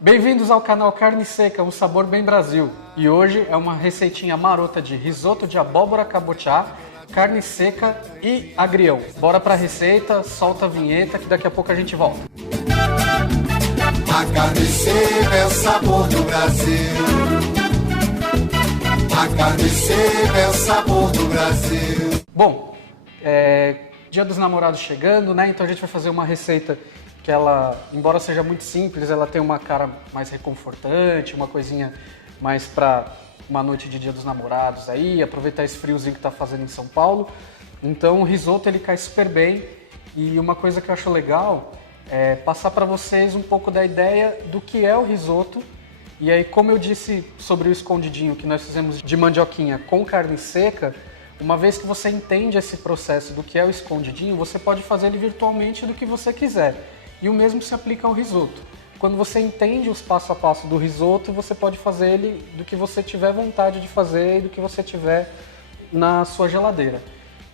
Bem-vindos ao canal Carne Seca, um sabor bem Brasil. E hoje é uma receitinha marota de risoto de abóbora cabotiá, carne seca e agrião. Bora pra receita, solta a vinheta que daqui a pouco a gente volta. A carne seca é o sabor do Brasil. A carne seca é o sabor do Brasil. Bom, Dia dos Namorados chegando, né? Então a gente vai fazer uma receita que ela, embora seja muito simples, ela tem uma cara mais reconfortante, uma coisinha mais para uma noite de Dia dos Namorados aí, aproveitar esse friozinho que tá fazendo em São Paulo. Então o risoto ele cai super bem e uma coisa que eu acho legal é passar para vocês um pouco da ideia do que é o risoto. E aí, como eu disse sobre o escondidinho que nós fizemos de mandioquinha com carne seca, uma vez que você entende esse processo do que é o escondidinho, você pode fazer ele virtualmente do que você quiser. E o mesmo se aplica ao risoto. Quando você entende os passo a passo do risoto, você pode fazer ele do que você tiver vontade de fazer e do que você tiver na sua geladeira.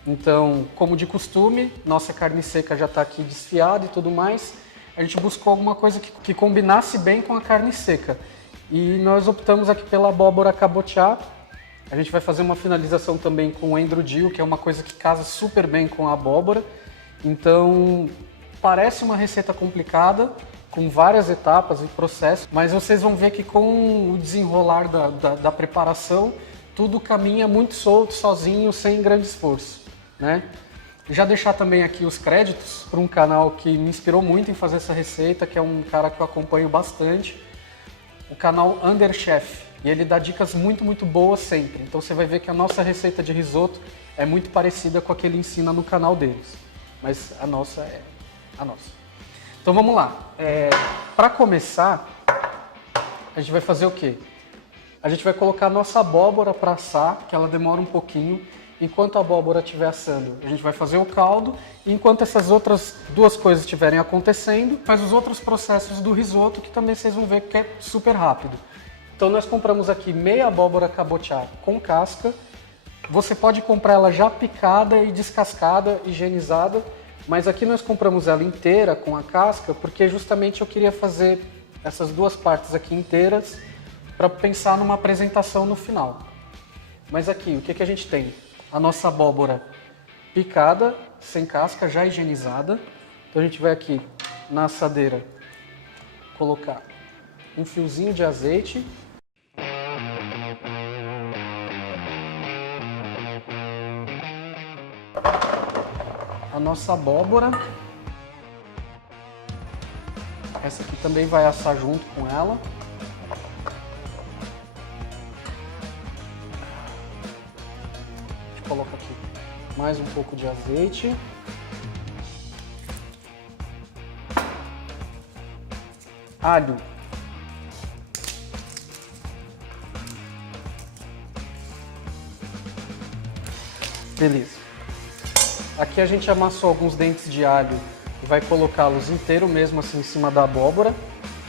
Então, como de costume, nossa carne seca já está aqui desfiada e tudo mais. A gente buscou alguma coisa que combinasse bem com a carne seca. E nós optamos aqui pela abóbora cabotiá. A gente vai fazer uma finalização também com o endrodil, que é uma coisa que casa super bem com a abóbora. Então, parece uma receita complicada, com várias etapas e processos, mas vocês vão ver que com o desenrolar da preparação, tudo caminha muito solto, sozinho, sem grande esforço, né? Já deixar também aqui os créditos para um canal que me inspirou muito em fazer essa receita, que é um cara que eu acompanho bastante, o canal Underchef. E ele dá dicas muito boas sempre. Então você vai ver que a nossa receita de risoto é muito parecida com a que ele ensina no canal deles. Mas a nossa é a nossa. Então vamos lá. Para começar, a gente vai fazer o quê? A gente vai colocar a nossa abóbora para assar, que ela demora um pouquinho. Enquanto a abóbora estiver assando, a gente vai fazer o caldo. E enquanto essas outras duas coisas estiverem acontecendo, faz os outros processos do risoto, que também vocês vão ver que é super rápido. Então nós compramos aqui meia abóbora cabotiá com casca. Você pode comprar ela já picada e descascada, higienizada. Mas aqui nós compramos ela inteira com a casca, porque justamente eu queria fazer essas duas partes aqui inteiras para pensar numa apresentação no final. Mas aqui, o que a gente tem? A nossa abóbora picada, sem casca, já higienizada. Então a gente vai aqui na assadeira colocar um fiozinho de azeite. A nossa abóbora. Essa aqui também vai assar junto com ela. A gente coloca aqui mais um pouco de azeite. Alho. Beleza. Aqui a gente amassou alguns dentes de alho e vai colocá-los inteiro mesmo assim em cima da abóbora,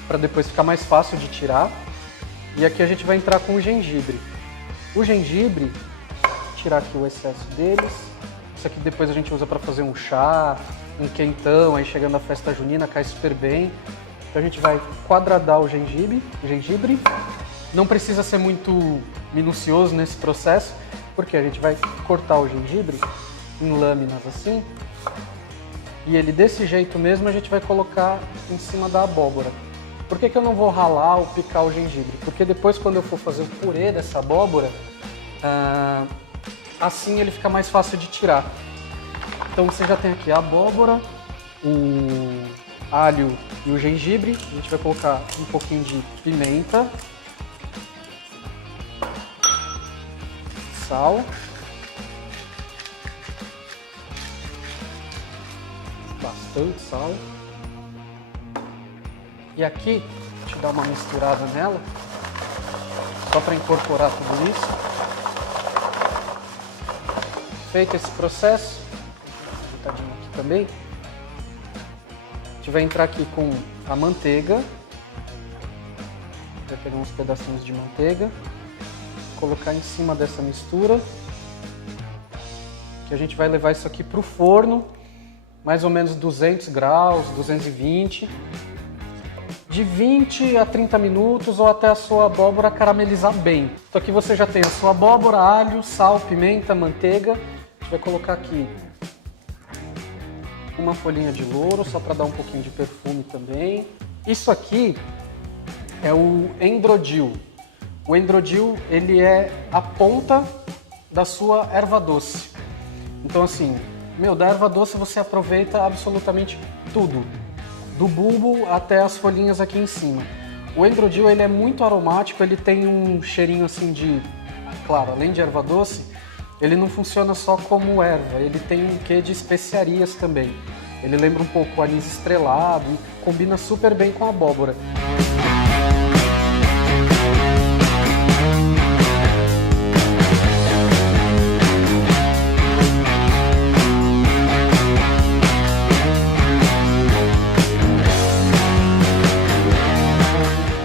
para depois ficar mais fácil de tirar. E aqui a gente vai entrar com o gengibre. O gengibre, tirar aqui o excesso deles. Isso aqui depois a gente usa para fazer um chá, um quentão, aí chegando a festa junina cai super bem. Então a gente vai quadradar o gengibre. Não precisa ser muito minucioso nesse processo, porque a gente vai cortar o gengibre em lâminas assim, e ele desse jeito mesmo a gente vai colocar em cima da abóbora. Por que eu não vou ralar ou picar o gengibre? Porque depois, quando eu for fazer o purê dessa abóbora, assim ele fica mais fácil de tirar. Então você já tem aqui a abóbora, o alho e o gengibre. A gente vai colocar um pouquinho de pimenta, sal, bastante sal. E aqui, deixa eu dar uma misturada nela, só para incorporar tudo isso. Feito esse processo, ajeitadinho aqui também, a gente vai entrar aqui com a manteiga. Vai pegar uns pedacinhos de manteiga, colocar em cima dessa mistura, que a gente vai levar isso aqui para o forno, mais ou menos 200 graus, 220. de 20 a 30 minutos ou até a sua abóbora caramelizar bem. Então aqui você já tem a sua abóbora, alho, sal, pimenta, manteiga. A gente vai colocar aqui uma folhinha de louro, só para dar um pouquinho de perfume também. Isso aqui é o endrodil. O endrodil, ele é a ponta da sua erva doce. Então assim, da erva doce você aproveita absolutamente tudo, do bulbo até as folhinhas aqui em cima. O endrodil, ele é muito aromático, ele tem um cheirinho assim de, claro, além de erva doce, ele não funciona só como erva, ele tem um quê de especiarias também. Ele lembra um pouco o anis estrelado e combina super bem com a abóbora.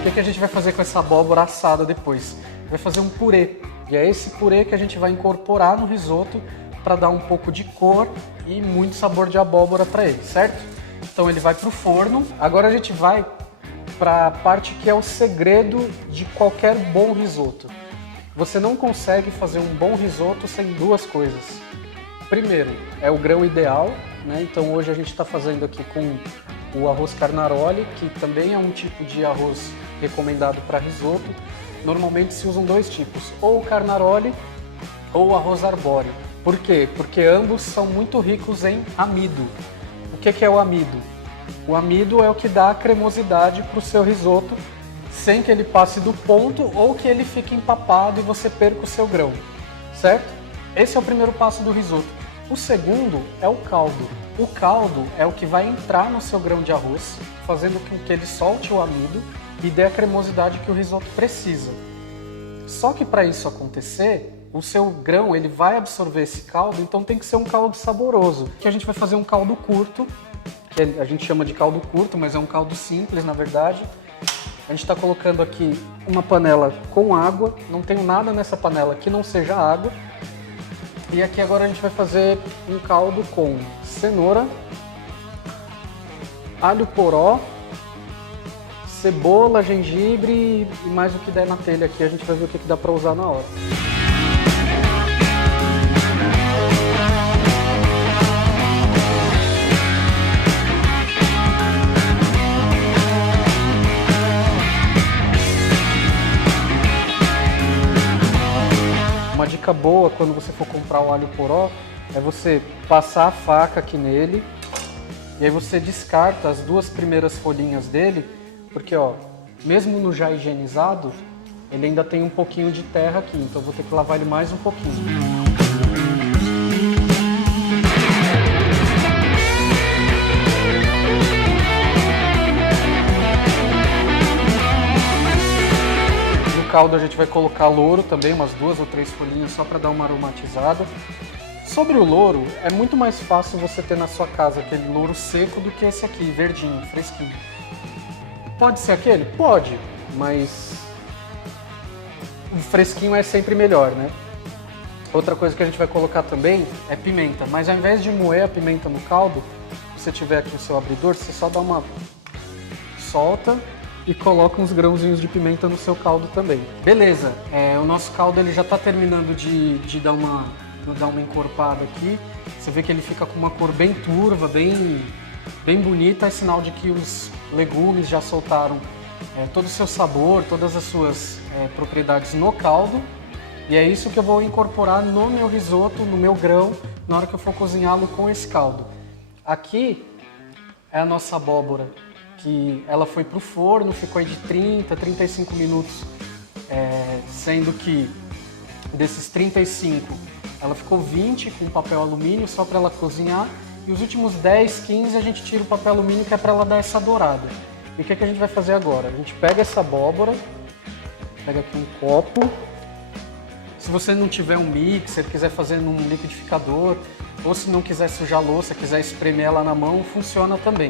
O que a gente vai fazer com essa abóbora assada depois? Vai fazer um purê. E é esse purê que a gente vai incorporar no risoto para dar um pouco de cor e muito sabor de abóbora para ele, certo? Então ele vai para o forno. Agora a gente vai para a parte que é o segredo de qualquer bom risoto. Você não consegue fazer um bom risoto sem duas coisas. Primeiro, é o grão ideal, né? Então hoje a gente está fazendo aqui com o arroz carnaroli, que também é um tipo de arroz recomendado para risoto. Normalmente se usam dois tipos, ou o carnaroli ou o arroz arbóreo. Por quê? Porque ambos são muito ricos em amido. O que é o amido? O amido é o que dá a cremosidade para o seu risoto, sem que ele passe do ponto ou que ele fique empapado e você perca o seu grão, certo? Esse é o primeiro passo do risoto. O segundo é o caldo. O caldo é o que vai entrar no seu grão de arroz, fazendo com que ele solte o amido e dê a cremosidade que o risoto precisa. Só que para isso acontecer, o seu grão ele vai absorver esse caldo, então tem que ser um caldo saboroso. Que a gente vai fazer um caldo curto, que a gente chama de caldo curto, mas é um caldo simples na verdade. A gente está colocando aqui uma panela com água, não tenho nada nessa panela que não seja água. E aqui agora a gente vai fazer um caldo com cenoura, alho poró, cebola, gengibre e mais o que der na telha aqui. A gente vai ver o que dá para usar na hora. Uma dica boa quando você for comprar o alho poró é você passar a faca aqui nele e aí você descarta as duas primeiras folhinhas dele, porque ó, mesmo no já higienizado, ele ainda tem um pouquinho de terra aqui, então eu vou ter que lavar ele mais um pouquinho. Caldo a gente vai colocar louro também, umas 2 ou 3 folhinhas só para dar uma aromatizada. Sobre o louro, é muito mais fácil você ter na sua casa aquele louro seco do que esse aqui, verdinho, fresquinho. Pode ser aquele? Pode, mas o fresquinho é sempre melhor, né? Outra coisa que a gente vai colocar também é pimenta, mas ao invés de moer a pimenta no caldo, se você tiver aqui o seu abridor, você só dá uma solta e coloca uns grãozinhos de pimenta no seu caldo também. Beleza, o nosso caldo ele já está terminando de dar uma encorpada aqui. Você vê que ele fica com uma cor bem turva, bem bonita, é sinal de que os legumes já soltaram todo o seu sabor, todas as suas propriedades no caldo. E é isso que eu vou incorporar no meu risoto, no meu grão, na hora que eu for cozinhá-lo com esse caldo. Aqui é a nossa abóbora, que ela foi para o forno, ficou aí de 30, 35 minutos, sendo que desses 35 ela ficou 20 com papel alumínio só para ela cozinhar, e os últimos 10, 15 a gente tira o papel alumínio que é para ela dar essa dourada. E o que a gente vai fazer agora? A gente pega essa abóbora, pega aqui um copo, se você não tiver um mixer, quiser fazer num liquidificador, ou se não quiser sujar a louça, quiser espremer ela na mão, funciona também.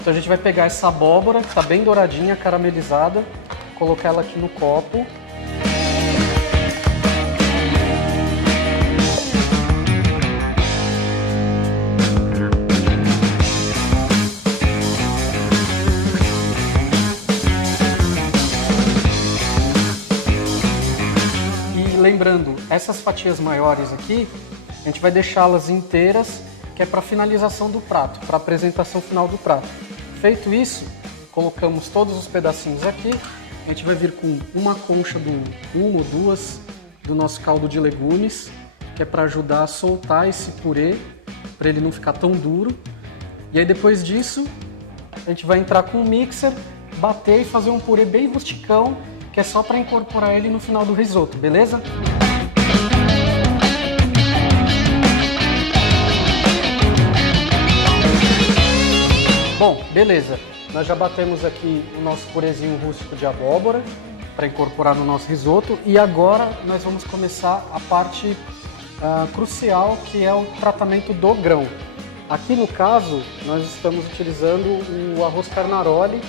Então a gente vai pegar essa abóbora, que está bem douradinha, caramelizada, colocar ela aqui no copo. lembrando, essas fatias maiores aqui, a gente vai deixá-las inteiras, que é para finalização do prato, para apresentação final do prato. Feito isso, colocamos todos os pedacinhos aqui, a gente vai vir com uma concha, uma ou duas, do nosso caldo de legumes, que é para ajudar a soltar esse purê, para ele não ficar tão duro. E aí depois disso, a gente vai entrar com o mixer, bater e fazer um purê bem rusticão, que é só para incorporar ele no final do risoto, beleza? Bom, beleza. Nós já batemos aqui o nosso purezinho rústico de abóbora para incorporar no nosso risoto e agora nós vamos começar a parte crucial, que é o tratamento do grão. Aqui no caso, nós estamos utilizando o arroz Carnaroli,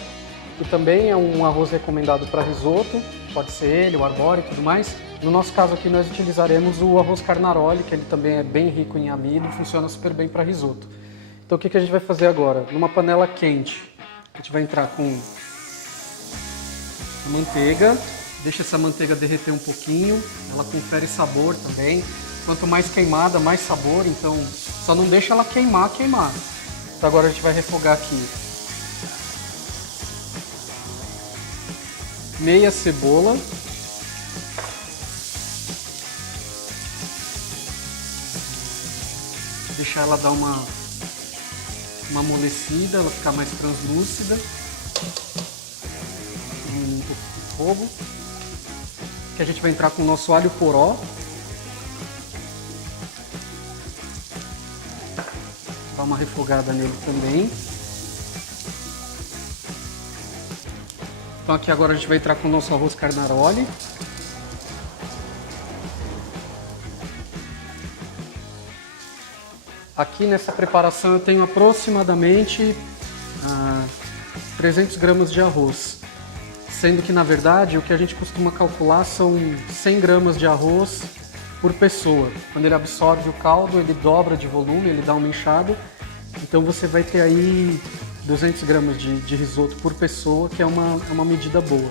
que também é um arroz recomendado para risoto, pode ser ele, o arbóreo e tudo mais. No nosso caso aqui nós utilizaremos o arroz Carnaroli, que ele também é bem rico em amido e funciona super bem para risoto. Então o que a gente vai fazer agora? Numa panela quente, a gente vai entrar com a manteiga, deixa essa manteiga derreter um pouquinho, ela confere sabor também. Quanto mais queimada, mais sabor, então só não deixa ela queimar. Então agora a gente vai refogar aqui meia cebola, deixar ela dar uma amolecida, ela ficar mais translúcida, um pouco de fogo, que a gente vai entrar com o nosso alho poró, dar uma refogada nele também. Então aqui agora a gente vai entrar com o nosso arroz Carnaroli. Aqui nessa preparação eu tenho aproximadamente 300 gramas de arroz, sendo que na verdade o que a gente costuma calcular são 100 gramas de arroz por pessoa. Quando ele absorve o caldo, ele dobra de volume, ele dá uma inchada, então você vai ter aí 200 gramas de risoto por pessoa, que é uma medida boa.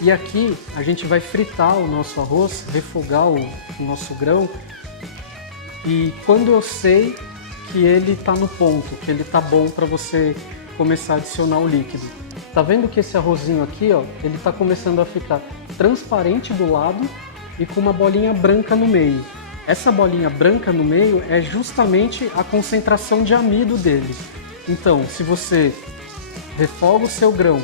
E aqui a gente vai fritar o nosso arroz, refogar o nosso grão. E quando eu sei que ele está no ponto, que ele está bom para você começar a adicionar o líquido. Tá vendo que esse arrozinho aqui, ó, ele está começando a ficar transparente do lado e com uma bolinha branca no meio. Essa bolinha branca no meio é justamente a concentração de amido dele. Então, se você refoga o seu grão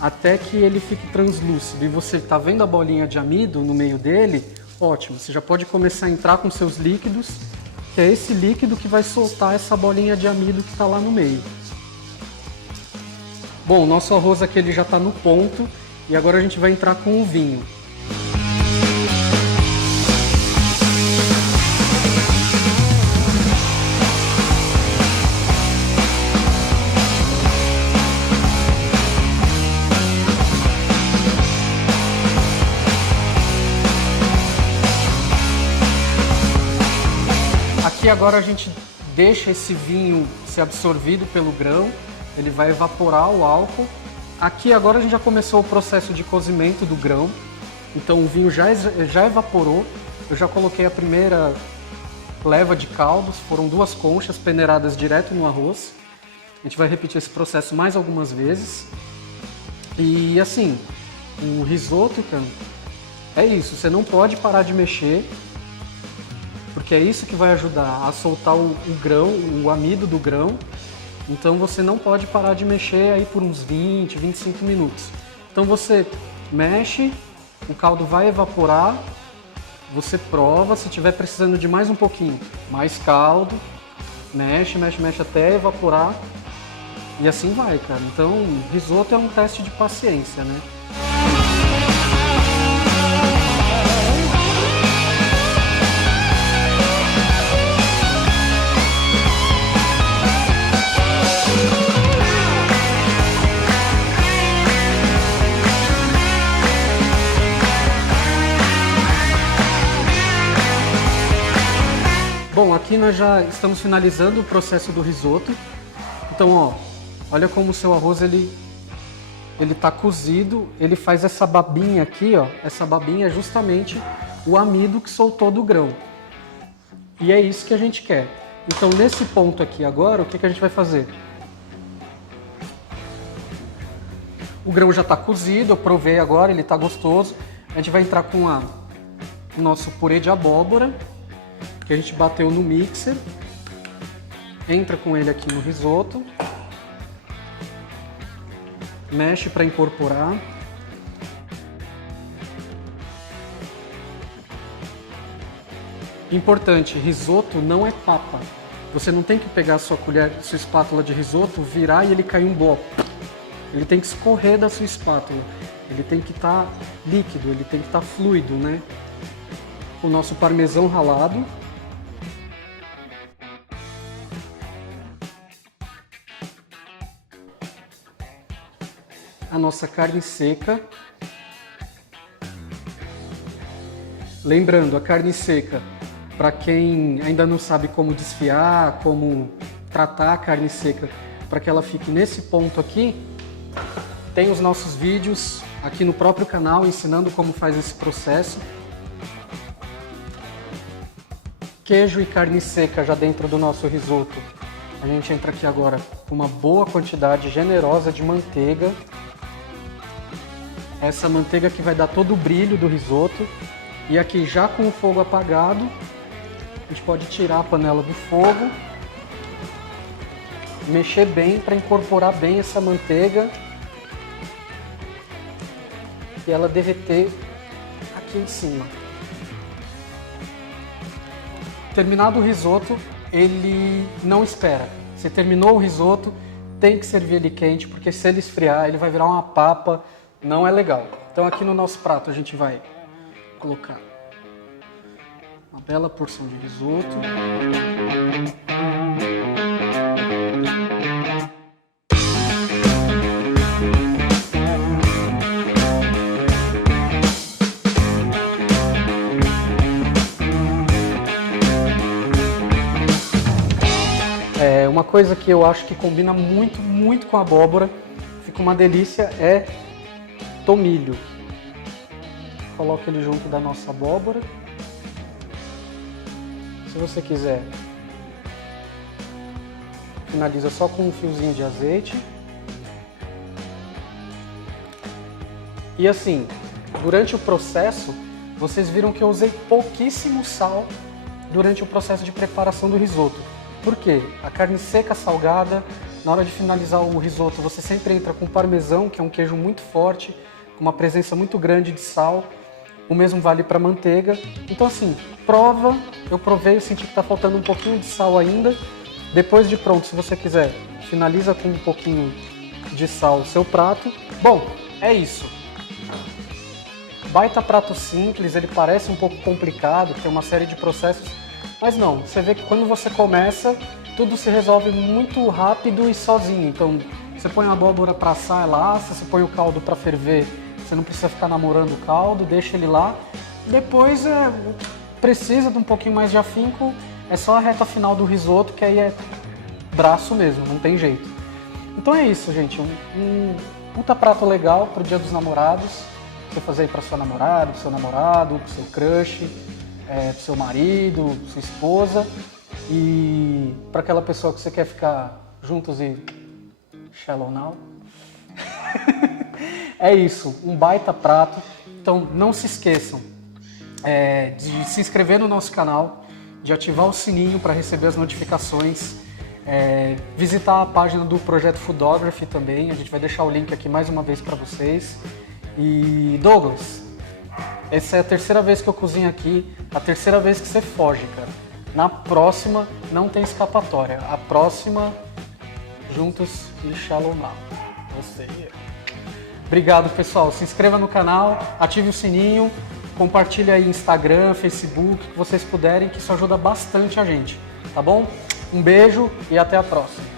até que ele fique translúcido e você está vendo a bolinha de amido no meio dele, ótimo, você já pode começar a entrar com seus líquidos, que é esse líquido que vai soltar essa bolinha de amido que está lá no meio. Bom, o nosso arroz aqui ele já está no ponto e agora a gente vai entrar com o vinho. Aqui agora a gente deixa esse vinho ser absorvido pelo grão, ele vai evaporar o álcool. Aqui agora a gente já começou o processo de cozimento do grão, então o vinho já evaporou. Eu já coloquei a primeira leva de caldos, foram 2 conchas peneiradas direto no arroz. A gente vai repetir esse processo mais algumas vezes. E assim, o risoto, cara, é isso, você não pode parar de mexer, porque é isso que vai ajudar a soltar o grão, o amido do grão. Então você não pode parar de mexer aí por uns 20, 25 minutos. Então você mexe, o caldo vai evaporar, você prova, se tiver precisando de mais um pouquinho, mais caldo, mexe até evaporar e assim vai, cara. Então risoto é um teste de paciência, né? Bom, aqui nós já estamos finalizando o processo do risoto. Então, ó, olha como o seu arroz ele ele tá cozido, ele faz essa babinha aqui, ó. Essa babinha é justamente o amido que soltou do grão. E é isso que a gente quer. Então, nesse ponto aqui agora, o que a gente vai fazer? O grão já está cozido, eu provei agora, ele está gostoso. A gente vai entrar com o nosso purê de abóbora, que a gente bateu no mixer. Entra com ele aqui no risoto. Mexe para incorporar. Importante, risoto não é papa. Você não tem que pegar a sua colher, sua espátula de risoto, virar e ele cair um bloco. Ele tem que escorrer da sua espátula. Ele tem que estar líquido, ele tem que estar fluido, né? O nosso parmesão ralado. A nossa carne seca. Lembrando, a carne seca, para quem ainda não sabe como desfiar, como tratar a carne seca, para que ela fique nesse ponto aqui, tem os nossos vídeos aqui no próprio canal ensinando como faz esse processo. Queijo e carne seca já dentro do nosso risoto. A gente entra aqui agora com uma boa quantidade generosa de manteiga. Essa manteiga que vai dar todo o brilho do risoto. E aqui já com o fogo apagado, a gente pode tirar a panela do fogo, mexer bem para incorporar bem essa manteiga e ela derreter aqui em cima. Terminado o risoto, ele não espera. Você terminou o risoto, tem que servir ele quente, porque se ele esfriar, ele vai virar uma papa, não é legal. Então aqui no nosso prato a gente vai colocar uma bela porção de risoto. Uma coisa que eu acho que combina muito, muito com a abóbora, fica uma delícia, é tomilho. Coloca ele junto da nossa abóbora. Se você quiser, finaliza só com um fiozinho de azeite. E assim, durante o processo, vocês viram que eu usei pouquíssimo sal durante o processo de preparação do risoto. Por quê? A carne seca salgada, na hora de finalizar o risoto, você sempre entra com parmesão, que é um queijo muito forte, com uma presença muito grande de sal. O mesmo vale para manteiga. Então assim, prova, eu provei, eu senti que está faltando um pouquinho de sal ainda. Depois de pronto, se você quiser, finaliza com um pouquinho de sal o seu prato. Bom, é isso. Baita prato simples, ele parece um pouco complicado, tem uma série de processos, mas não, você vê que quando você começa, tudo se resolve muito rápido e sozinho. Então, você põe a abóbora para assar, ela assa, você põe o caldo para ferver, você não precisa ficar namorando o caldo, deixa ele lá. Depois, precisa de um pouquinho mais de afinco, é só a reta final do risoto, que aí é braço mesmo, não tem jeito. Então é isso, gente, um puta prato legal pro Dia dos Namorados, você fazer aí pra sua namorada, pro seu namorado, pro seu crush, pro seu marido, pra sua esposa, e para aquela pessoa que você quer ficar juntos e shallow now. É isso, um baita prato. Então não se esqueçam de se inscrever no nosso canal, de ativar o sininho para receber as notificações, visitar a página do Projeto Foodography também, a gente vai deixar o link aqui mais uma vez para vocês. E Douglas, essa é a terceira vez que eu cozinho aqui, a terceira vez que você foge, cara. Na próxima não tem escapatória, a próxima juntos e shallow now. Você. Obrigado, pessoal. Se inscreva no canal, ative o sininho, compartilhe aí Instagram, Facebook, o que vocês puderem, que isso ajuda bastante a gente, tá bom? Um beijo e até a próxima.